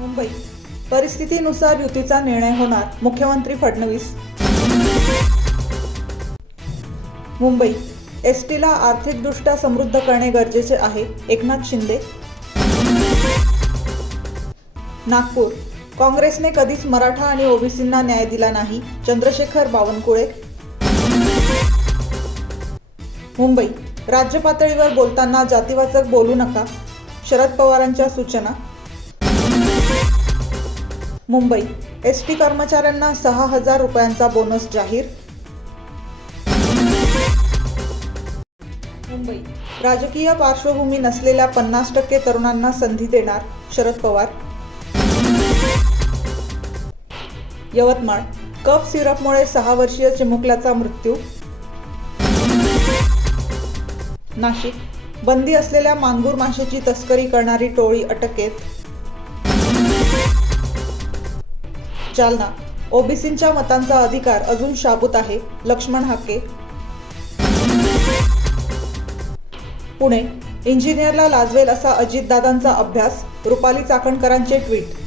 मुंबई परिस्थितीनुसार युतीचा निर्णय होणार, मुख्यमंत्री फडणवीस. मुंबई एसटीला आर्थिकदृष्ट्या समृद्ध करणे गरजेचे आहे, एकनाथ शिंदे. नागपूर काँग्रेसने कधीच मराठा आणि ओबीसींना न्याय दिला नाही, चंद्रशेखर बावनकुळे. मुंबई राज्य पातळीवर बोलताना जातीवाचक बोलू नका, शरद पवारांच्या सूचना. मुंबई एसटी कर्मचाऱ्यांना 6,000 रुपयांचा बोनस जाहीर. मुंबई राजकीय पार्श्वभूमी नसलेल्या 50% तरुणांना संधी देणार, शरद पवार. यवतमाळ कफ सिरपमुळे 6 वर्षीय चिमुकल्याचा मृत्यू. नाशिक बंदी असलेल्या मांगूर माशाची तस्करी करणारी टोळी अटकेत. जालना ओबीसींच्या मतांचा अधिकार अजून शाबूत आहे, लक्ष्मण हाके. पुणे इंजिनियरला लाजवेल असा अजितदादांचा अभ्यास, रुपाली चाकणकरांचे ट्विट.